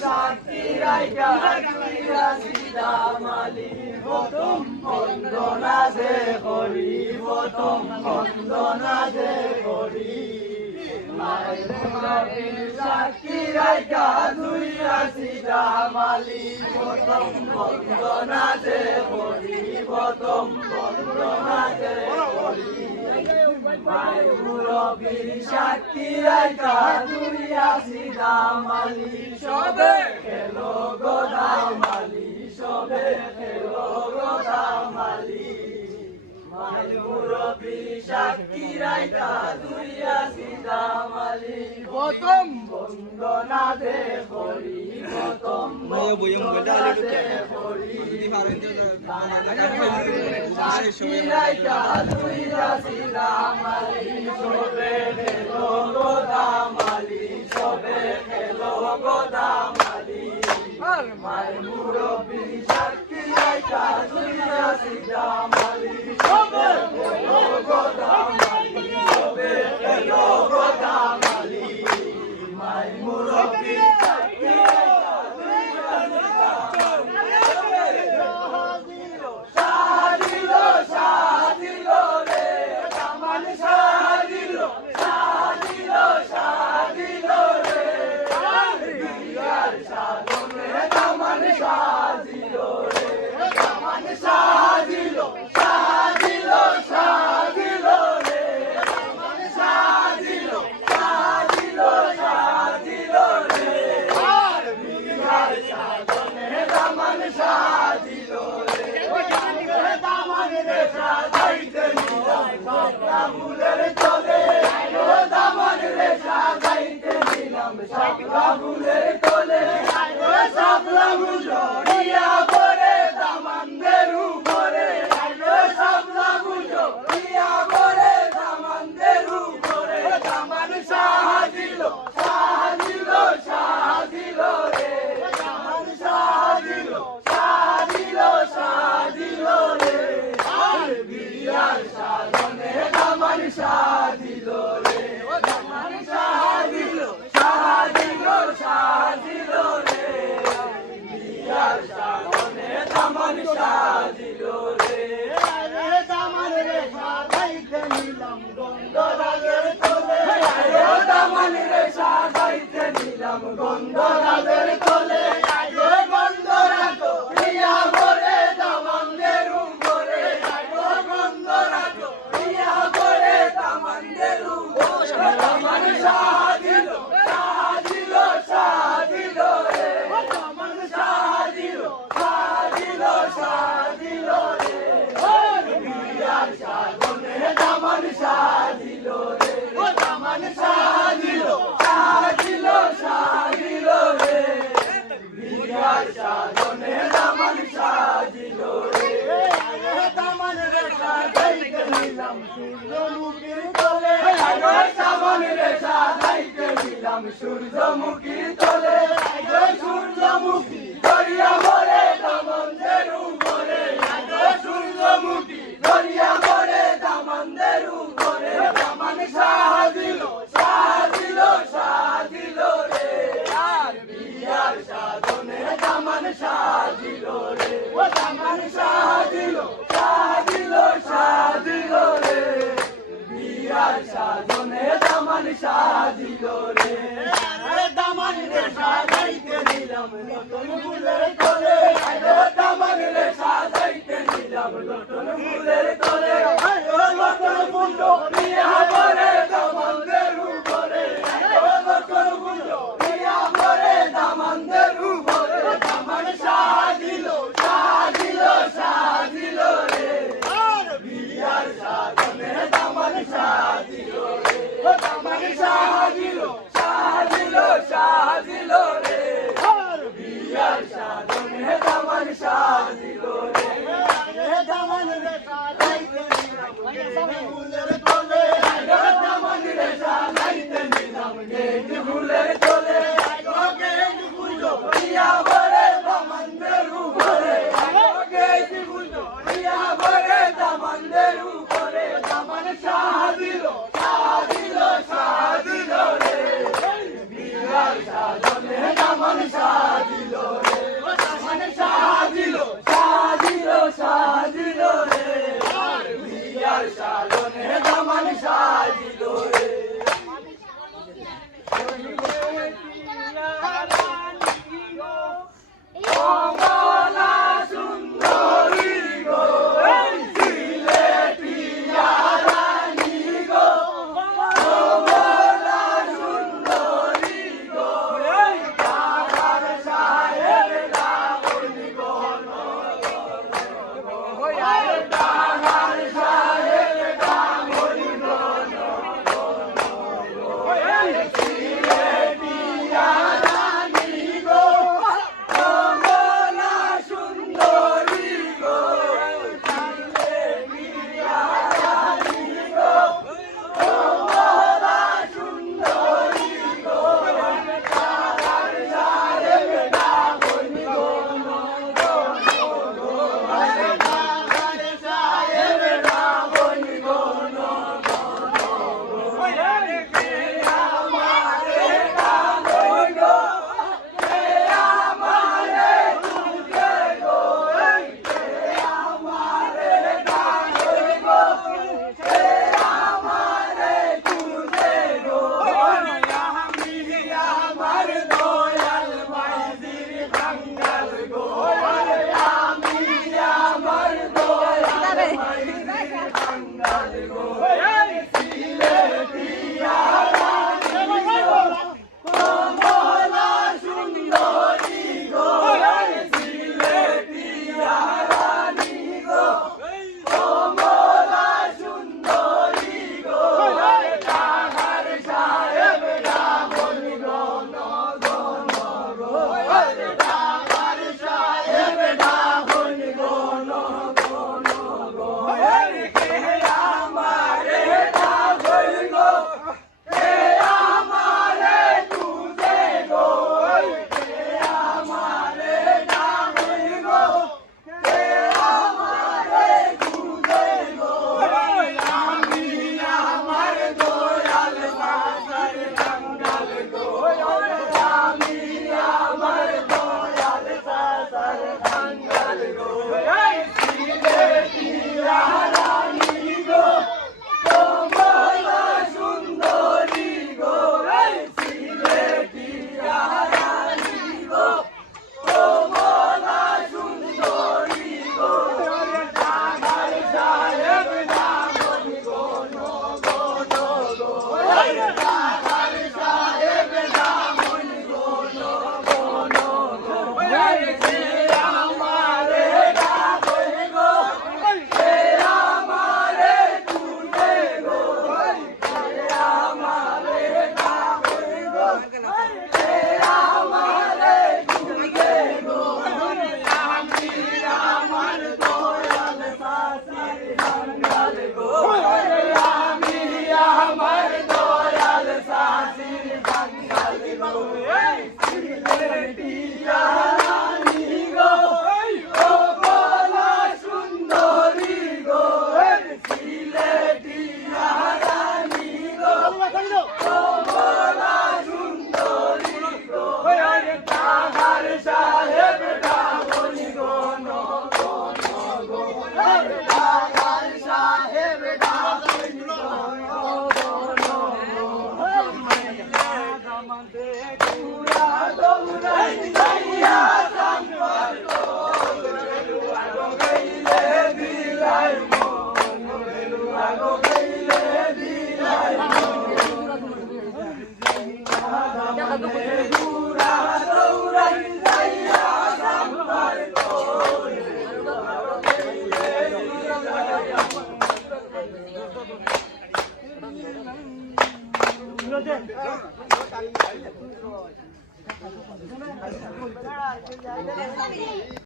সাক্ষী রাইকা দামালি প্রথম বন্দনা যে করি প্রথম বন্দনা যে করি মায়ের মুরব্বির সাক্ষী রাইকা দুই আসি দামালি প্রথম বন্দনা যে করি প্রথম বন্দনা যে করি মায়ের মুরব্বির সাক্ষী রাইকা দুই আসি দামালি সবে খেলো গো দামালি সবে খেলো গো দামালি মায়ের মুরব্বির সাক্ষী রাইকা দুই আসি দামালি প্রথম বন্দনা দে করি প্রথম বন্দনা দে করি সাক্ষী রাইকা দুই আসি দামালি সবে খেলো গো দামালি সবে খেলো গো দামালি মায়ের মুরব্বির সাক্ষী রাইকা দুই আসি দামালি সবে খেলো গো দামালি সবে খেলো গো দামালি মায়ের মুরব্বির সাক্ষী রাইকা দুই আসি দামালি সাজিল সাজিল রে দামান সাজিল সাজিল সাজিল রে বিয়ার সাজনে দামান সাজিল রে দামান সাজিল সাজিল সাজিল রে দামান সাজিল সাজিল সাজিল রে বিয়ার সাজনে দামান সাজিল রে দামান রে সাজাইতে নিলাম শাপলা ফুলের তলে দামান রে সাজাইতে নিলাম শাপলা ফুলের তলে শাপলা ফুল জড়িয়া পরে দামানদের উপরে শাপলা ফুল জড়িয়া পরে দামানদের উপরে দামান সাজিল সাজিল সাজিল রে দামান সাজিল সাজিল সাজিল রে বিয়ার সাজনে দামান সাজিল রে দামান সাজিল সাজিল সাজিল রে বিয়ার সাজনে দামান সাজিল রে দামান রে সাজাইতে নিলাম গন্ধরাজের তলে দামান রে সাজাইতে নিলাম গন্ধরাজের তলে গন্ধরাজ প্রিয়া ভরে দামানদের উপরে গন্ধরাজ প্রিয়া ভরে দামানদের উপরে দামান সাজিল সাজিল সাজিল রে দামান সাজিল সাজিল সাজিল রে বিয়ার সাজনে দামান সাজিল রে দামান সাজিল সাজিল সাজিল রে বিয়ার সাজনে দামান সাজিল রে দামান রে সাজাইতে নিলাম সূর্যমুখীর তলে দামান রে সাজাইতে নিলাম সূর্যমুখীর তলে সূর্যমুখী দরিয়া ভরে দামানদের উপরে সূর্যমুখী দরিয়া ভরে দামানদের উপরে দামান সাজিল সাজিল সাজিল রে বিয়ার সাজনে দামান সাজিল রে দামান সাজিল সাজিল সাজিল রে বিয়ার সাজনে দামান সাজিল রে দামান রে সাজাইতে নিলাম নতুন ফুলের তলে দামান রে সাজাইতে নিলাম নতুন ফুলের তলে নতুন ফুল জড়িয়া পরে দামানদের উপরে নতুন ফুল জড়িয়া পরে দামানদের উপরে দামান সাজিল সাজিল সাজিল রে বিয়ার সাজনে দামান সাজিল রে দামান সাজিল সাজিল সাজিল রে বিয়ার সাজনে দামান সাজিল রে দামান রে সাজাইতে নিলাম ফুলের তলে দামান রে সাজাইতে নিলাম গেঞ্জি ফুলের তলে গেঞ্জি ফুল জড়িয়া ভরে দামানদের উপরে গেঞ্জি ফুল জড়িয়া ভরে দামানদের উপরে দামান সাজিল সাজিল সাজিল রে বিয়ার সাজনে দামান সাজিল আমাদের ঘুরা দৌড়াই যাইয়া সম্পদ বেলুয়া গো গইলে দিলাই মন বেলুয়া গো গইলে দিলাই আমাদের ঘুরা দৌড়াই যাইয়া সম্পদ